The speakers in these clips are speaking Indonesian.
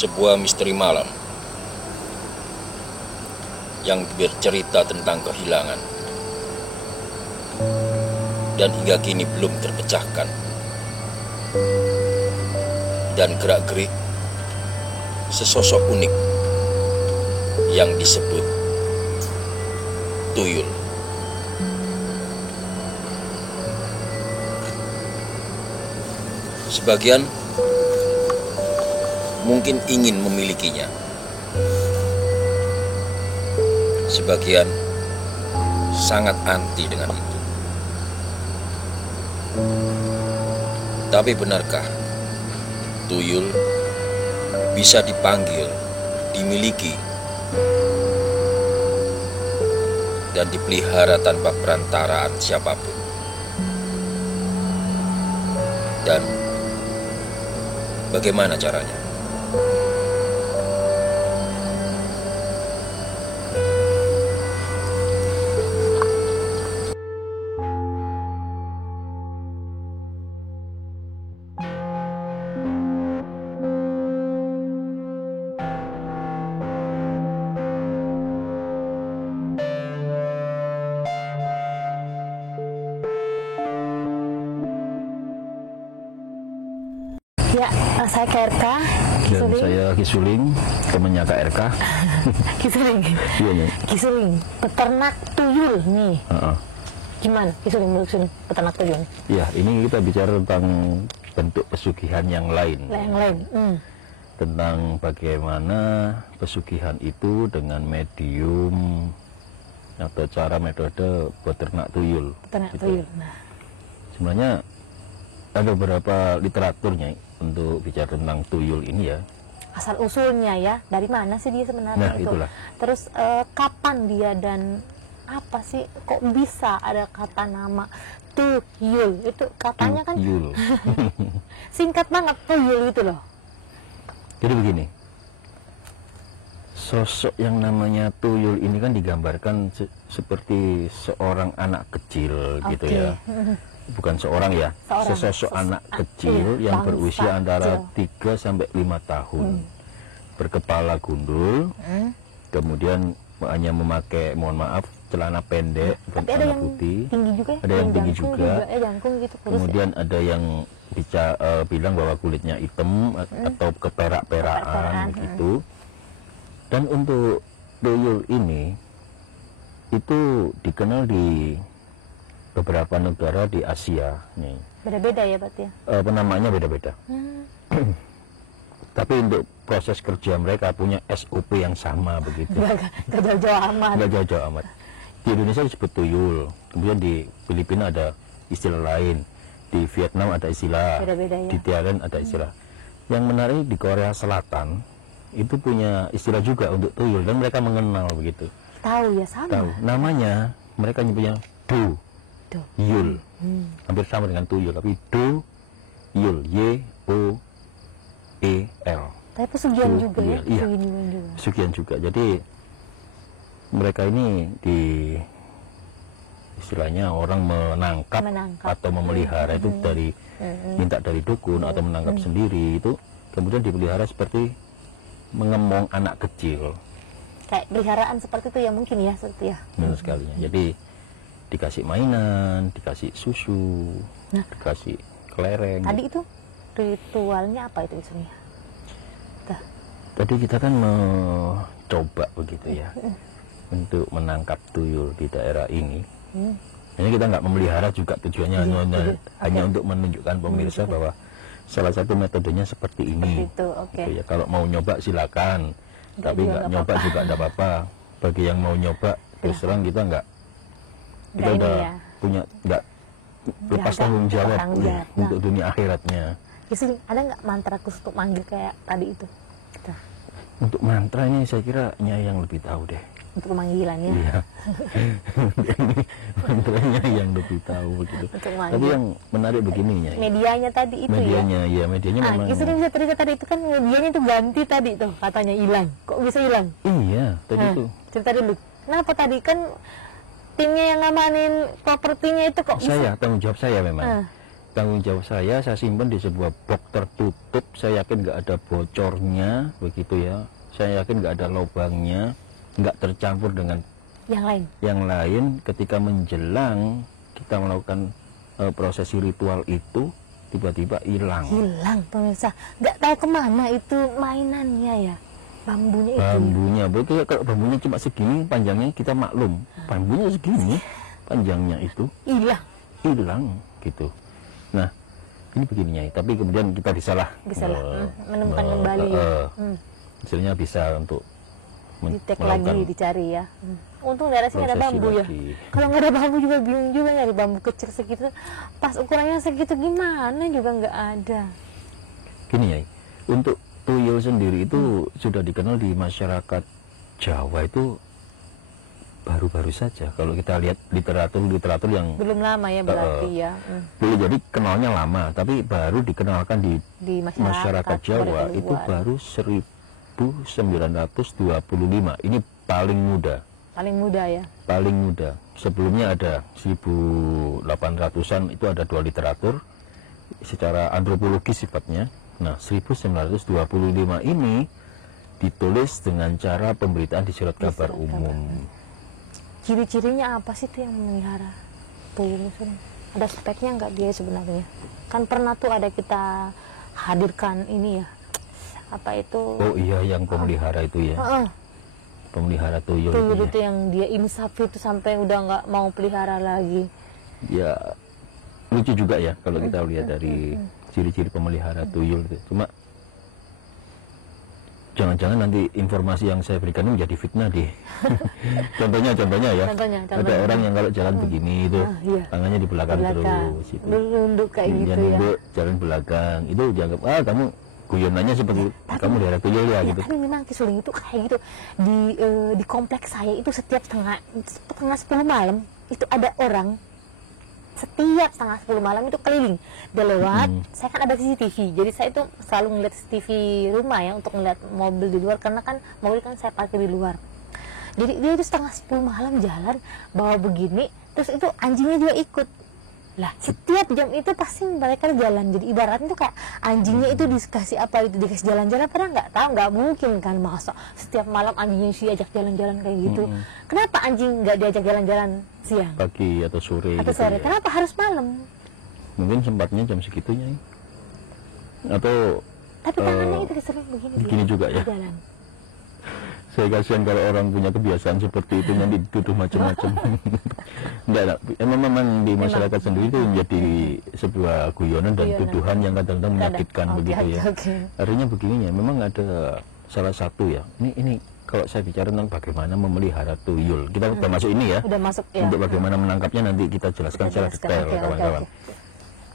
sebuah misteri malam yang bercerita tentang kehilangan dan hingga kini belum terpecahkan, dan gerak-gerik sesosok unik yang disebut tuyul. Sebagian mungkin ingin memilikinya, sebagian sangat anti dengan itu. Tapi benarkah tuyul bisa dipanggil, dimiliki, dan dipelihara tanpa perantaraan siapapun? Dan bagaimana caranya? Ya, saya KRK. Dan saya Kisuling, temannya KRK. Kisuling. Iya nih. Kisuling, peternak tuyul nih. Gimana Kisuling menurut Kisuling peternak tuyul? Ya, ini kita bicara tentang bentuk pesugihan yang lain. Yang lain. Tentang bagaimana pesugihan itu dengan medium atau cara metode peternak tuyul. Peternak gitu. tuyul. Nah, sebenarnya ada beberapa literaturnya untuk bicara tentang tuyul ini ya. asal usulnya ya, dari mana sih dia sebenarnya Nah, itu? itulah. Terus kapan dia dan apa sih kok bisa ada kata nama tuyul? Itu katanya kan Tuyul. singkat banget tuyul itu loh. Jadi begini, sosok yang namanya tuyul ini kan digambarkan seperti seorang anak kecil gitu ya. Bukan seorang ya, sesosok anak kecil yang berusia antara 3 sampai 5 tahun. Berkepala gundul, kemudian hanya memakai, mohon maaf, celana pendek, Tapi ada yang putih. tinggi juga, Ada yang tinggi juga. jangkung gitu. Kemudian ada yang bilang bahwa kulitnya hitam atau keperak-perakan gitu. Dan untuk tuyul ini itu dikenal di beberapa negara di Asia nih. Beda-beda ya berarti ya? Penamaannya beda-beda. Tapi untuk proses kerja mereka punya SOP yang sama begitu. Gak jauh-jauh amat. Nggak jauh-jauh amat. Di Indonesia disebut tuyul. Kemudian di Filipina ada istilah lain. Di Vietnam ada istilah. Beda-beda ya? Di Thailand ada istilah. Yang menarik di Korea Selatan itu punya istilah juga untuk tuyul dan mereka mengenal begitu. Tahu ya, sama. Tahu. Namanya mereka nyebutnya do. Yul. Hampir sama dengan tuyul, tapi do yul, Y-O-E-L. Tapi pesugihan juga ya? Iya, Pesugihan juga. pesugihan juga. Jadi mereka ini di istilahnya orang menangkap atau memelihara itu dari minta dari dukun atau menangkap sendiri itu, kemudian dipelihara seperti mengemong anak kecil. Kayak peliharaan seperti itu ya mungkin ya, seperti ya. Benar sekali. Jadi dikasih mainan, dikasih susu, dikasih kelereng. Tadi itu ritualnya apa itu isunya? Tadi kita kan mencoba begitu ya untuk menangkap tuyul di daerah ini. Ini kita nggak memelihara juga, tujuannya hanya untuk menunjukkan pemirsa bahwa salah satu metodenya seperti ini. Itu, Gitu ya. Kalau mau nyoba silakan, tapi nggak nyoba juga tidak apa-apa. Bagi yang mau nyoba, terus terang kita udah punya, nggak lepas tanggung jawab untuk dunia akhiratnya. Isuling, ada nggak mantra khusus untuk manggil kayak tadi itu? Untuk mantra ini saya kira Nyai yang lebih tahu deh. Untuk pemanggilannya? Iya. Mantranya yang lebih tahu begitu. Tapi yang menarik begini Nyai. Medianya tadi itu medianya, ya. Medianya memang. Isuling bisa cerita tadi itu kan medianya itu ganti tadi tuh, katanya hilang. Kok bisa hilang? Iya, tadi itu. Cerita dulu. Kenapa tadi kan timnya yang ngamanin propertinya itu kok bisa? Tanggung jawab saya memang. tanggung jawab saya simpan di sebuah box tertutup, saya yakin nggak ada bocornya, begitu ya. Saya yakin nggak ada lubangnya, nggak tercampur dengan yang lain. Ketika menjelang kita melakukan prosesi ritual itu, tiba-tiba hilang pemirsa, nggak tahu kemana itu mainannya ya, bambunya betul. Kalau bambunya cuma segini panjangnya kita maklum, bambunya segini panjangnya itu hilang gitu. Nah ini begini Nyai, tapi kemudian kita bisalah menemukan kembali hasilnya bisa untuk ditek lagi, dicari ya. Untung daerah sini ada bambu ya. Kalau nggak ada bambu juga bingung juga nyari bambu kecil segitu. Pas ukurannya segitu gimana juga nggak ada. Gini ya, untuk tuyul sendiri itu sudah dikenal di masyarakat Jawa itu baru-baru saja. Kalau kita lihat literatur yang belum lama ya berarti ya. Boleh jadi kenalnya lama, tapi baru dikenalkan di masyarakat Jawa itu baru 1925. Ini paling muda ya, paling muda. Sebelumnya ada 1800-an, itu ada 2 literatur secara antropologi sifatnya. Nah 1925 ini ditulis dengan cara pemberitaan di surat kabar umum. Ciri-cirinya apa sih tuh yang memelihara tuyul? Ada speknya nggak dia sebenarnya? Kan pernah tuh ada kita hadirkan ini ya, apa itu? Oh iya, yang pemelihara itu ya. Pemelihara tuyul itu yang dia insaf itu sampai udah nggak mau pelihara lagi. Ya lucu juga ya kalau kita lihat dari ciri-ciri pemelihara tuyul itu. Cuma jangan-jangan nanti informasi yang saya berikan ini menjadi fitnah deh. contohnya ya. Ada orang yang kalau jalan begini itu tangannya di belakang terus itu. Nunduk kayak gitu ya. Nunduk, jalan belakang itu dianggap kamu guyonannya seperti kamu daerah tuyul ya gitu. Tapi memang Kisuling itu kayak gitu. Di kompleks saya itu setiap setengah 10 malam itu ada orang, setiap setengah 10 malam itu keliling. Dia lewat, saya kan ada CCTV, jadi saya itu selalu ngeliat CCTV rumah ya, untuk ngeliat mobil di luar, karena kan mobil kan saya parkir di luar. Jadi dia itu setengah 10 malam jalan bawa begini, terus itu anjingnya juga ikut. Lah setiap jam itu pasti mereka jalan. Jadi ibaratnya itu kayak anjingnya itu dikasih apa, itu dikasih jalan-jalan, padahal nggak tahu, nggak mungkin kan masa setiap malam anjingnya sih ajak jalan-jalan kayak gitu. Kenapa anjing nggak diajak jalan-jalan siang, pagi atau sore gitu ya? Kenapa harus malam? Mungkin sempatnya jam segitunya atau tapi tangannya itu disuruh begini juga ya. Jalan. Saya kasihan kalau orang punya kebiasaan seperti itu nanti dituduh macam-macam. Enggak, memang di masyarakat sendiri itu menjadi sebuah guyonan dan tuduhan yang kadang-kadang menyakitkan begitu ya. Artinya begininya, memang ada salah satu ya. Ini kalau saya bicara tentang bagaimana memelihara tuyul, kita sudah masuk ini ya. Udah masuk ya. Untuk bagaimana menangkapnya nanti kita jelaskan secara detail kawan-kawan.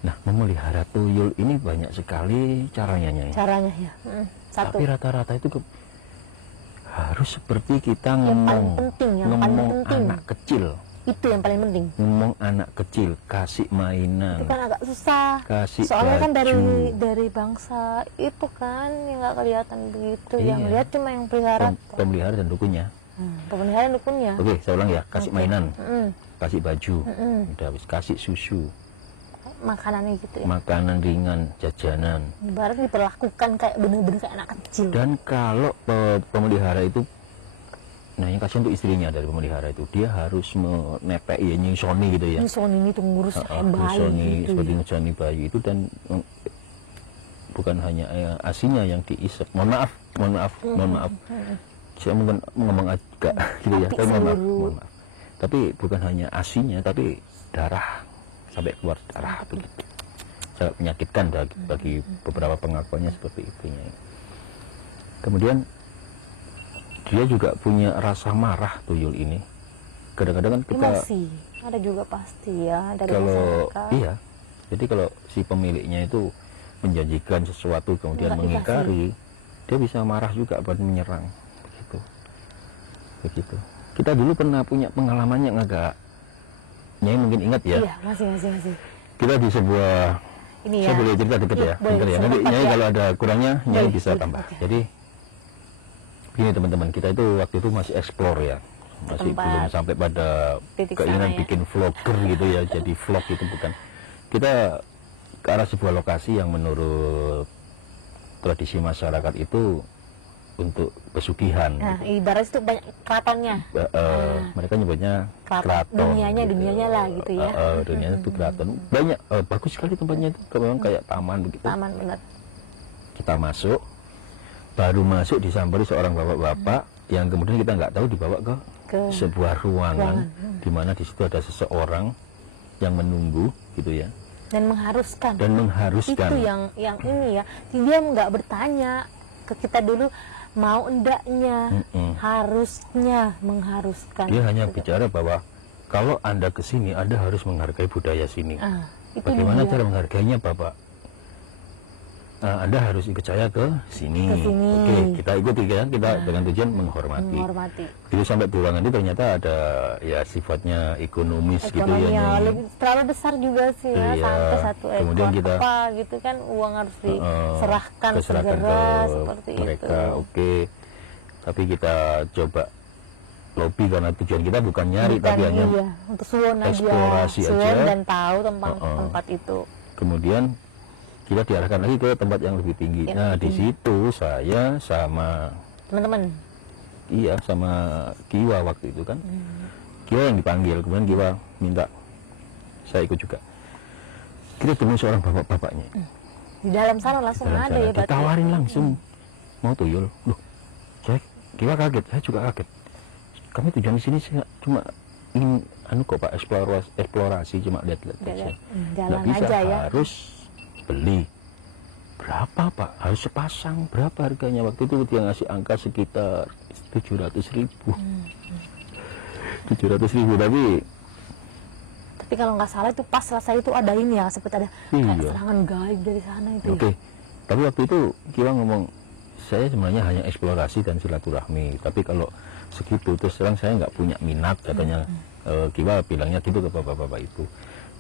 Nah, memelihara tuyul ini banyak sekali caranya ya. Tapi rata-rata itu harus seperti kita ngomong anak kecil. Itu yang paling penting. Ngomong anak kecil, kasih mainan. Itu kan agak susah. Soalnya kan dari bangsa itu kan yang nggak kelihatan begitu. Iya. Yang lihat cuma yang pelihara. Pemelihara dan dukunnya. Pemelihara dan dukunnya. Oke, saya ulang ya. Kasih mainan, kasih baju, udah habis kasih susu. Makanannya gitu ya. Makanan ringan, jajanan. Ibarat diperlakukan kayak bener-bener kayak anak kecil. Dan kalau pemelihara itu, nah yang kasihan untuk istrinya dari pemelihara itu, dia harus menepek ya, nyusoni gitu ya. Nyusoni itu ngurus kayak bayi nyusoni gitu. Seperti nyusoni bayi itu, dan bukan hanya asinya yang diisep. Mohon maaf. Saya mungkin ngomong agak gitu ya, tapi mohon maaf. Tapi bukan hanya asinya, tapi darah, sampai keluar darah begitu. Sangat menyakitkan bagi beberapa pengakuannya seperti itu. Kemudian dia juga punya rasa marah tuyul ini. Kadang-kadang kan kita ada juga pasti ya dari masyarakat. Iya. Jadi kalau si pemiliknya itu menjanjikan sesuatu kemudian mengingkari, dia bisa marah juga buat menyerang. Begitu. Kita dulu pernah punya pengalaman yang agak, Nyai mungkin ingat ya. Iya, masih. Kita di sebuah, saya boleh cerita dikit ya. Nanti Nyai kalau ada kurangnya, Nyai bisa tambah. Jadi begini teman-teman, kita itu waktu itu masih explore ya, masih belum sampai pada keinginan bikin vlogger gitu ya. Jadi vlog itu bukan. Kita ke arah sebuah lokasi yang menurut tradisi masyarakat itu untuk pesugihan. Nah, ibarat itu banyak keratonnya. Mereka nyebutnya keraton. Dunianya lah gitu ya. Dunianya itu keraton. Banyak, bagus sekali tempatnya itu. Memang kayak taman begitu. Taman benar. Kita masuk, baru masuk disamperi seorang bapak-bapak yang kemudian kita nggak tahu dibawa ke sebuah ruangan di mana di situ ada seseorang yang menunggu gitu ya. Dan mengharuskan. Itu yang ini ya. Dia nggak bertanya ke kita dulu mau endaknya, harusnya mengharuskan. Dia hanya bicara bahwa kalau Anda ke sini, Anda harus menghargai budaya sini. Bagaimana cara menghargainya, Bapak? Anda harus ikut saya ke sini. Oke, kita ikuti kan, kita dengan tujuan menghormati. Jadi sampai di ruangan itu ternyata ada ya sifatnya ekonomis gitu ya. Terlalu besar juga sih ya, sampai 1 ekor. Kemudian kita gitu kan uang harus diserahkan segera ke seperti mereka. itu. Oke. Tapi kita coba lobby karena tujuan kita bukan nyari tapi hanya untuk suwon eksplorasi aja dan tahu tentang tempat itu. Kemudian kita diarahkan lagi ke tempat yang lebih tinggi. Di situ saya sama teman-teman. Iya, sama Kiwa waktu itu kan. Kiwa yang dipanggil, kemudian Kiwa minta saya ikut juga. Kita ketemu seorang bapak-bapaknya. Di dalam sana langsung ada ya, ditawarin langsung mau tuyul. Loh, Kiwa kaget, saya juga kaget. Kami tujuan di sini cuma ingin kok Pak eksplorasi cuma lihat-lihat aja. Jalan bisa, aja ya. Harus beli. Berapa Pak? Harus sepasang. Berapa harganya? Waktu itu dia ngasih angka sekitar 700.000. 700.000 tapi kalau nggak salah itu pas selesai itu ada ini ya, seperti ada serangan gaib dari sana itu. Oke. Tapi waktu itu Kiwa ngomong, saya sebenarnya hanya eksplorasi dan silaturahmi. Tapi kalau segitu terus terang saya nggak punya minat katanya. Kiwa bilangnya gitu ke bapak-bapak itu.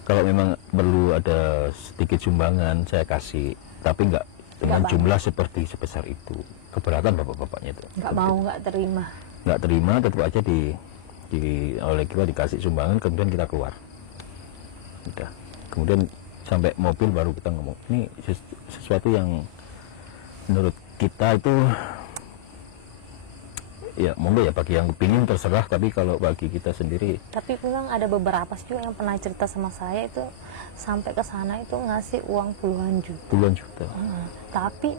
Kalau memang perlu ada sedikit sumbangan saya kasih, tapi nggak dengan jumlah seperti sebesar itu. Keberatan bapak-bapaknya itu. Nggak terima, tetap aja oleh Kiwa dikasih sumbangan, kemudian kita keluar. Udah. Kemudian sampai mobil baru kita ngomong, ini sesuatu yang menurut kita itu ya monggo ya, bagi yang kepingin terserah, tapi kalau bagi kita sendiri. Tapi memang ada beberapa juga yang pernah cerita sama saya itu sampai ke sana itu ngasih uang puluhan juta. Tapi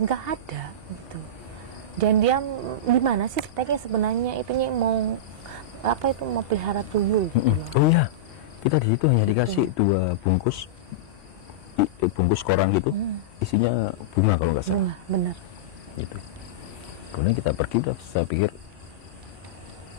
nggak ada gitu. Dan dia gimana sih speknya sebenarnya itunya mau pelihara tuyul gitu. Oh iya, kita di situ hanya dikasih 2 bungkus koran gitu, isinya bunga kalau nggak salah. Benar. Gitu. Kemudian kita pergi, saya pikir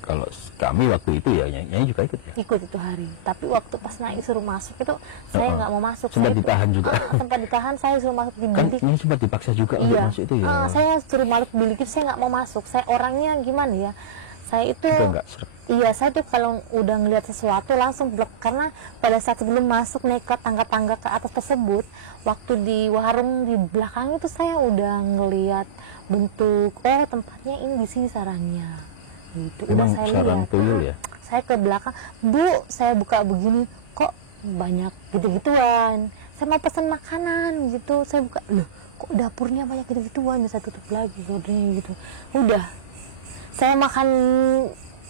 kalau kami waktu itu ya Nyai juga ikut ya. Ikut itu hari. Tapi waktu pas naik suruh masuk itu saya nggak mau masuk. Sempat ditahan juga. Sempat ditahan, saya suruh masuk di bilik. Kan Nyai sempat dipaksa juga untuk masuk itu ya. Saya suruh masuk bilik itu, saya nggak mau masuk. Saya orangnya gimana ya? Saya itu saya tuh kalau udah ngelihat sesuatu langsung blok, karena pada saat sebelum masuk naik ke tangga-tangga ke atas tersebut, waktu di warung di belakang itu saya udah ngelihat bentuk tempatnya ini di sini sarangnya gitu. Udah saya lihat tuyul ya. Saya ke belakang, Bu, saya buka begini kok banyak gitu-gituan. Saya mau pesan makanan gitu, saya buka, loh kok dapurnya banyak gitu-gituan, saya tutup lagi gitu. Udah saya makan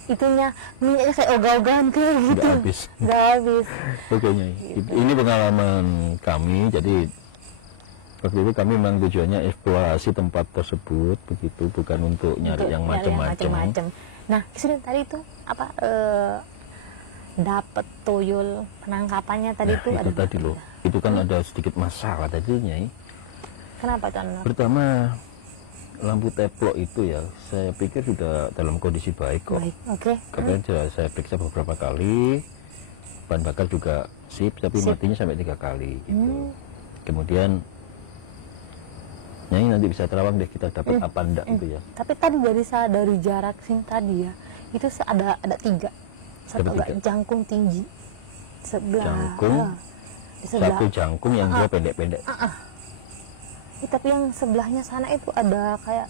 itunya, minyaknya kayak ogah-ogahan kayak gitu. Nggak habis. Oke, Nyai. Ini pengalaman kami, jadi waktu itu kami memang tujuannya eksplorasi tempat tersebut begitu, bukan untuk nyari yang macam-macam. Nah, sudah tadi itu apa dapat tuyul penangkapannya tadi itu ada tadi loh. Itu kan ada sedikit masalah tadi, Nyai. Kenapa Tan? Pertama, lampu teplok itu ya, saya pikir sudah dalam kondisi baik kok. Oke. Kemudian saya periksa beberapa kali, bahan bakar juga sip, tapi matinya sampai 3 kali gitu. Kemudian Nyai nanti bisa terawang deh kita dapat apa enggak gitu ya. Tapi tadi dari jarak sini tadi ya, itu ada 3. Satu jangkung tinggi sebelah. Satu jangkung yang dia pendek-pendek. Tapi yang sebelahnya sana itu ada kayak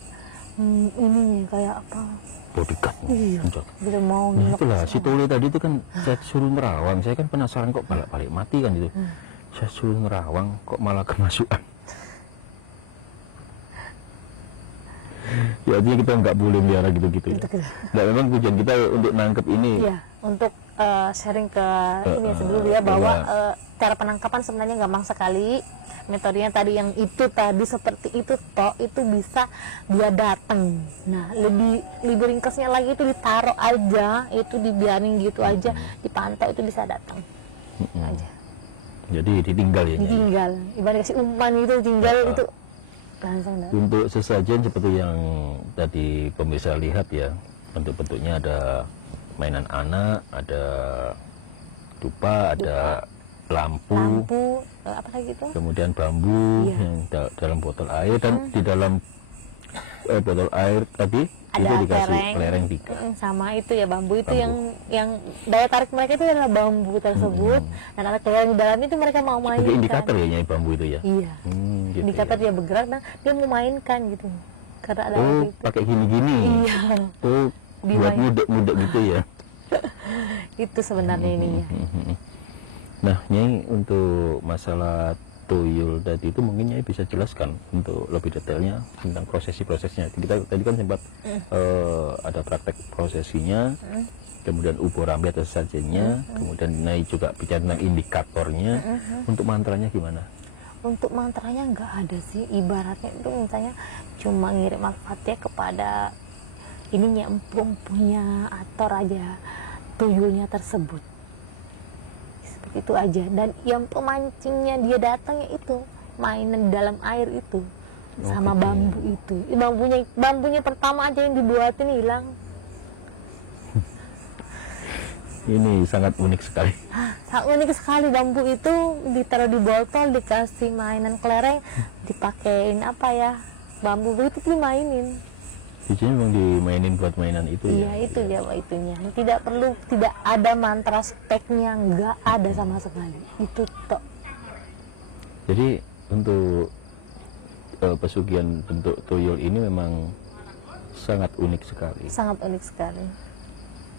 ini kayak apa? Bodyguard. Iya. Gitu mau. Itulah si Tole tadi itu kan saya suruh merawang. Saya kan penasaran kok balik-balik mati kan gitu. saya suruh nerawang kok malah kemasukan. Ya artinya kita nggak boleh melihara gitu-gitu ya. Nah, memang tujuan kita untuk nangkep ini. Iya, untuk sharing ke ini ya sebelum ya bahwa cara penangkapan sebenarnya gampang sekali. Metodenya tadi yang itu tadi seperti itu toh itu bisa dia datang. Nah, lebih ringkasnya lagi itu ditaruh aja, itu dibiarin gitu aja, dipantau itu bisa datang. Aja. Jadi ditinggal ya. Ditinggal. Ibarat kasih umpan itu tinggal itu langsung datang. Untuk sesajen seperti yang tadi pemirsa lihat ya, bentuk-bentuknya ada mainan anak, ada dupa, ada lampu, apa lagi itu? kemudian bambu yang dalam botol air, dan di dalam botol air tadi ada itu dikasih kelereng 3. Sama itu ya bambu itu yang daya tarik mereka itu adalah bambu tersebut, dan ada kelereng di dalam itu mereka mau mainkan. Sebagai indikator ya nyai bambu itu ya. Iya. Gitu Indikator ya. dia bergerak, nah dia mau mainkan gitu. Karena ada Oh, itu. pakai gini-gini. Iya. Oh, buat mudek-mudek gitu ya. Itu sebenarnya ininya. Nah, Nyai untuk masalah tuyul tadi itu mungkin Nyai bisa jelaskan untuk lebih detailnya tentang prosesi-prosesnya. Kita tadi kan sempat ada praktek prosesinya, kemudian ubo rambi atau sesajennya, kemudian Nyai juga bicara tentang indikatornya. Untuk mantranya gimana? Untuk mantranya nggak ada sih, ibaratnya itu misalnya cuma ngirim al-fatihah kepada ininya empu-empunya atau raja tuyulnya tersebut. Itu aja, dan yang pemancingnya dia datangnya itu mainan dalam air itu sama bambu itu. Bambunya pertama aja yang dibuatin hilang. Ini sangat unik sekali. Sangat unik sekali, bambu itu ditaruh di botol, dikasih mainan kelereng, dipakein apa ya, bambu itu dimainin. Di sini memang dimainin buat mainan itu ya. Iya, itu dia itunya. Tidak ada mantra speknya, nggak ada sama sekali. Itu tok. Jadi untuk pesugihan bentuk tuyul ini memang sangat unik sekali. Sangat unik sekali.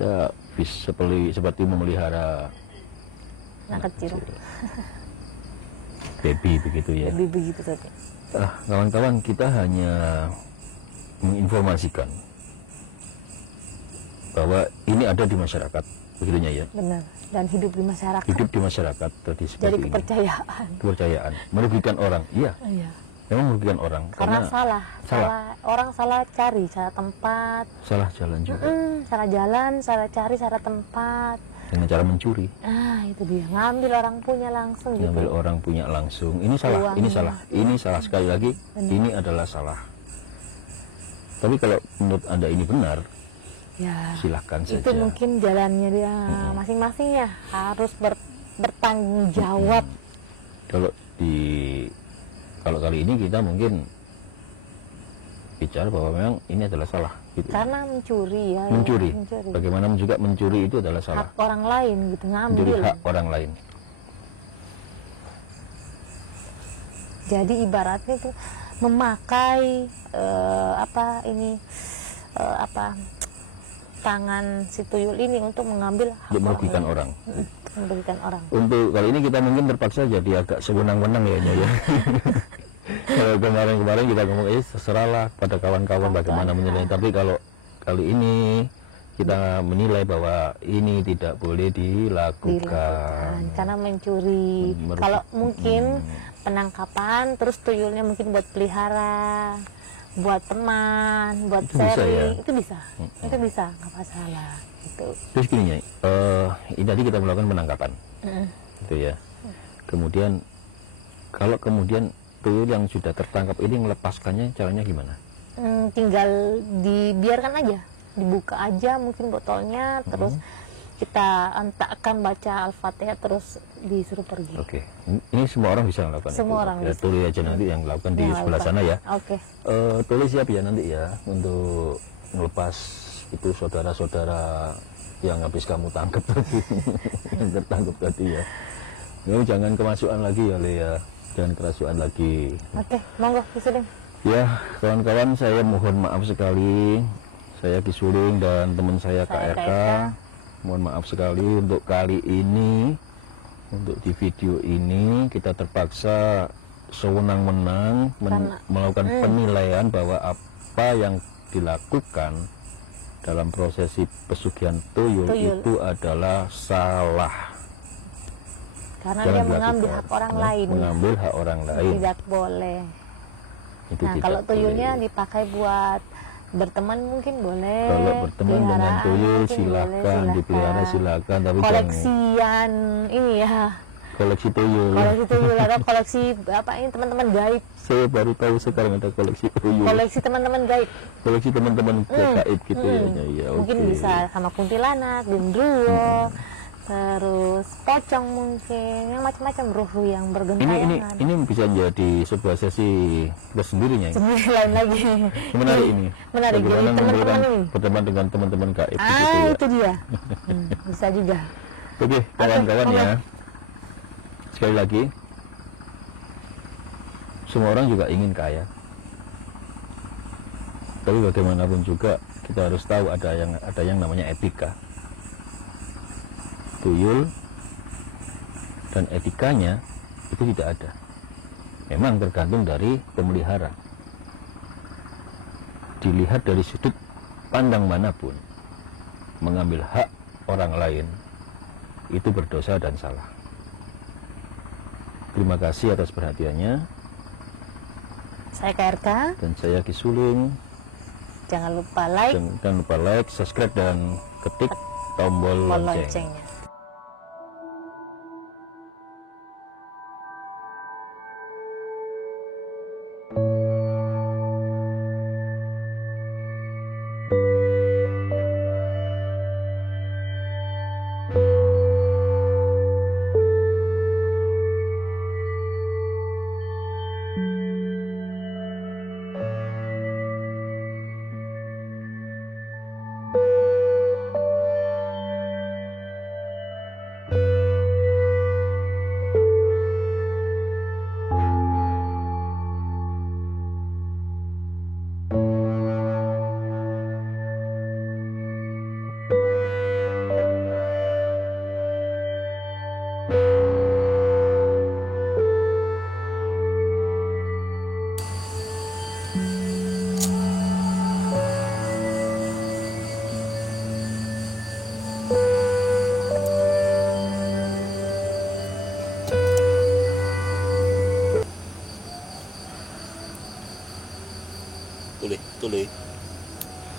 Ya, seperti memelihara Anak kecil. Baby begitu ya. Lebih begitu tadi. Kawan-kawan, kita hanya menginformasikan bahwa ini ada di masyarakat, begitunya ya. Benar. Dan hidup di masyarakat. Hidup di masyarakat tadi seperti Jadi ini. kepercayaan. Kepercayaan, merugikan orang. Iya, Iya. memang merugikan orang Karena salah. Orang salah cari, salah tempat. salah jalan juga Salah jalan, salah cari, salah tempat. dengan cara mencuri. Itu dia. Ngambil orang punya langsung gitu. Ngambil orang punya langsung. Ini salah, Uangnya. ini salah, ini salah sekali lagi. Ini adalah salah. Tapi kalau menurut Anda ini benar, Ya. silahkan saja. Itu mungkin jalannya dia masing-masing ya, harus bertanggung jawab. Kalau kali ini kita mungkin bicara bahwa memang ini adalah salah gitu. Karena mencuri ya. Mencuri. Mencuri. Bagaimana juga mencuri itu adalah salah. Hak orang lain gitu, Mencuri ngambil. hak orang lain. Jadi ibaratnya itu memakai tangan si tuyul ini untuk mengambil hak Untuk merugikan orang. Merugikan orang. Untuk kali ini kita mungkin terpaksa jadi agak sewenang-wenang ya Nyai ya. Kalau kemarin kita ngomong terserahlah pada kawan-kawan bagaimana menilai. Tapi kalau kali ini kita menilai bahwa ini tidak boleh dilakukan. Karena mencuri. Kalau mungkin penangkapan terus tuyulnya mungkin buat pelihara, buat teman, buat Itu bisa sharing, ya? itu bisa. Itu bisa, nggak masalah gitu. Terus gini Nyai, ini tadi kita melakukan penangkapan, gitu ya. Kemudian kalau kemudian tuyul yang sudah tertangkap ini melepaskannya, caranya gimana? Tinggal dibiarkan aja, dibuka aja mungkin botolnya, terus kita antakkan baca Al-Fatihah, terus disuruh pergi. Oke, ini semua orang bisa melakukan. Semua itu. orang Ya, bisa. Tuli aja nanti yang melakukan di Yang sebelah melakukan. sana ya. Oke. Tuli siap ya nanti ya untuk melepas itu saudara-saudara yang habis kamu tangkap tadi, yang tertangkap tadi ya. Jangan kemasukan lagi ya Le ya, jangan kerasukan lagi. Oke, monggo disuling. Ya, kawan-kawan, saya mohon maaf sekali. Saya Kisuling dan teman saya Saya KRK. KRK. Mohon maaf sekali untuk kali ini Untuk di video ini kita terpaksa sewenang-wenang melakukan penilaian bahwa apa yang dilakukan dalam prosesi pesugihan tuyul itu adalah salah. Karena Jangan dia mengambil dilakukan, hak orang ya, lain. mengambil hak orang lain. Tidak boleh. Itu Nah, tidak kalau tuyulnya boleh. dipakai buat berteman mungkin boleh. Kalau berteman dengan peliharaan tuyul mungkin silakan, boleh, dipelihara silakan, tapi jangan koleksian ini ya, koleksi tuyul. koleksi tuyul atau koleksi apa ini teman-teman gaib, Saya baru tahu sekarang ada koleksi tuyul. koleksi teman-teman gaib. Koleksi teman-teman gaib gitu ya. Ya, Mungkin oke. bisa sama kuntilanak, genderuwo, terus pocong mungkin, yang macam-macam ruh yang bergentayangan. Ini bisa jadi sebuah sesi tersendirinya. Sendiri lain lagi. Menarik ini. Menarik. Jadi Bagaimana teman-teman ini. berteman dengan teman-teman gaib gitu Ah, ya. itu dia. Bisa juga. Oke, kawan-kawan ya. Sekali lagi, semua orang juga ingin kaya. Tapi bagaimanapun juga kita harus tahu ada yang namanya etika. Tuyul dan etikanya itu tidak ada. Memang tergantung dari pemelihara. Dilihat dari sudut pandang manapun, mengambil hak orang lain itu berdosa dan salah. Terima kasih atas perhatiannya. Saya KRK. Dan saya Kisuling. Jangan lupa like, Jangan lupa like, subscribe, dan ketik tombol lonceng. loncengnya.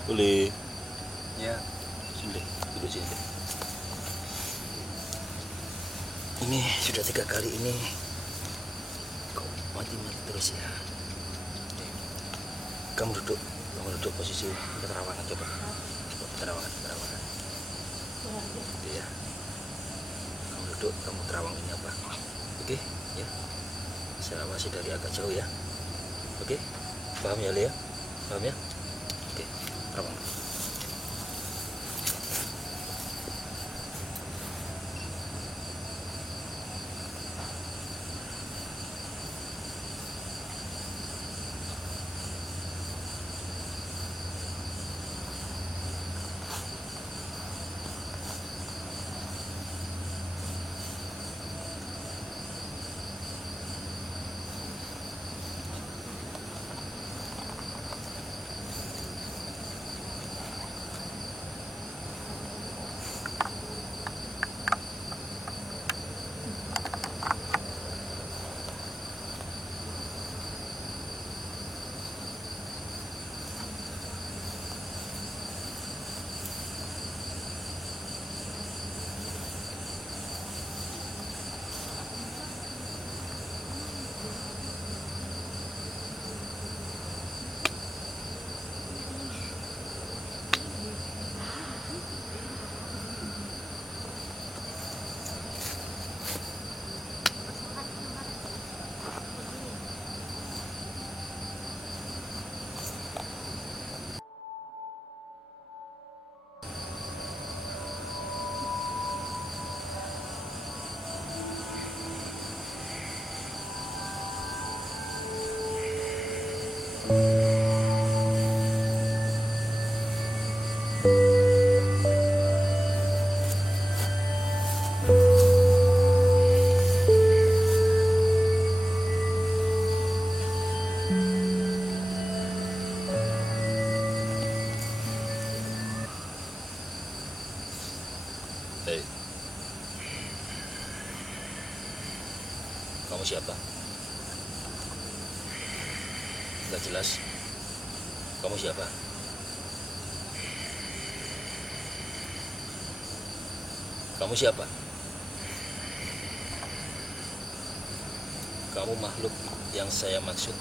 Tuli. Ya. Sini, duduk sini. Ini sudah 3 kali ini. Kok mati-mati terus ya? Kamu duduk posisi keterawangan, coba. Keterawangan. Iya. Kamu duduk, kamu terawang ini apa? Oke, ya. Saya awasi dari agak jauh ya. Oke, paham ya, Lia? Paham ya? Oke, terawang. Kamu siapa? Nggak jelas. Kamu siapa? Kamu siapa? Kamu makhluk yang saya maksud.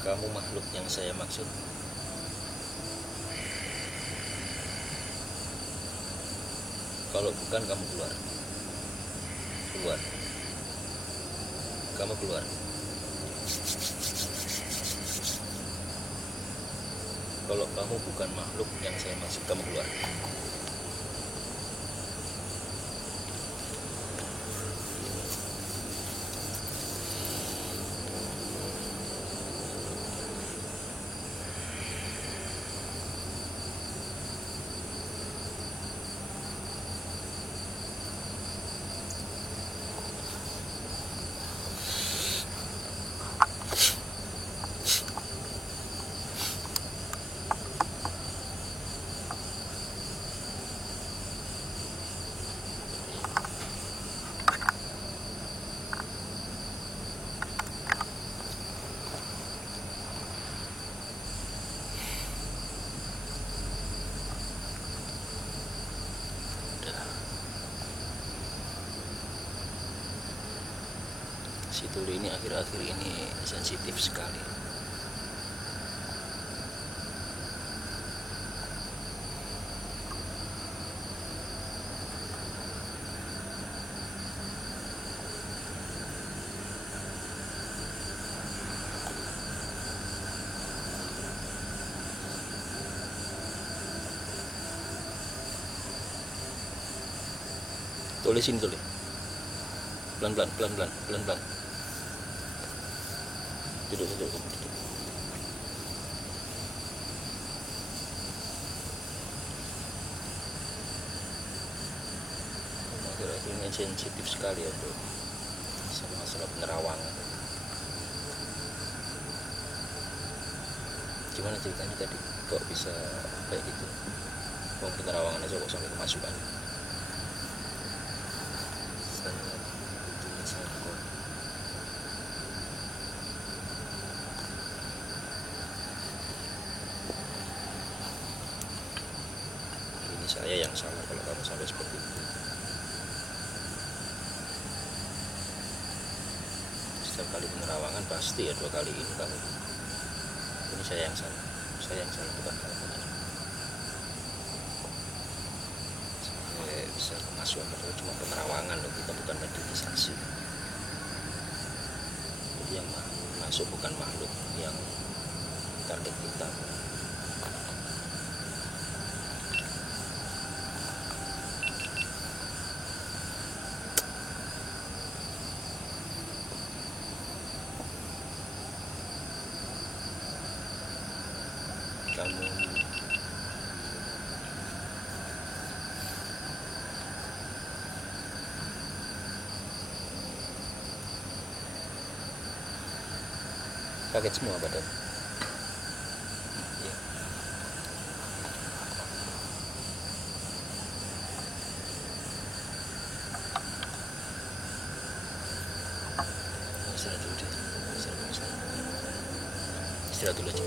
Kamu makhluk yang saya maksud. Kalau bukan, kamu keluar. Keluar. Kamu keluar. Kalau kamu bukan makhluk yang saya maksud, kamu keluar. Si Tuli ini akhir-akhir ini sensitif sekali. Tulisin Tuli. Pelan-pelan, pelan-pelan, pelan-pelan. Duduk. Akhir-akhir ini sensitif sekali ya bro, sama masalah penerawangan. Gimana ceritanya tadi kok bisa kayak gitu? Mau penerawangan aja kok sampai kemasukan? Saya yang salah kalau kamu sampai seperti itu. Setiap kali penerawangan pasti ya 2 kali ini kamu. Ini saya yang salah. Saya yang salah, bukan kamu. Sampai bisa kemasukan, padahal cuma penerawangan loh, kita bukan meditisasi. Jadi yang masuk bukan makhluk yang target kita. Kamu kaget semua badan. Ya. Istirahat dulu deh. Istirahat dulu aja.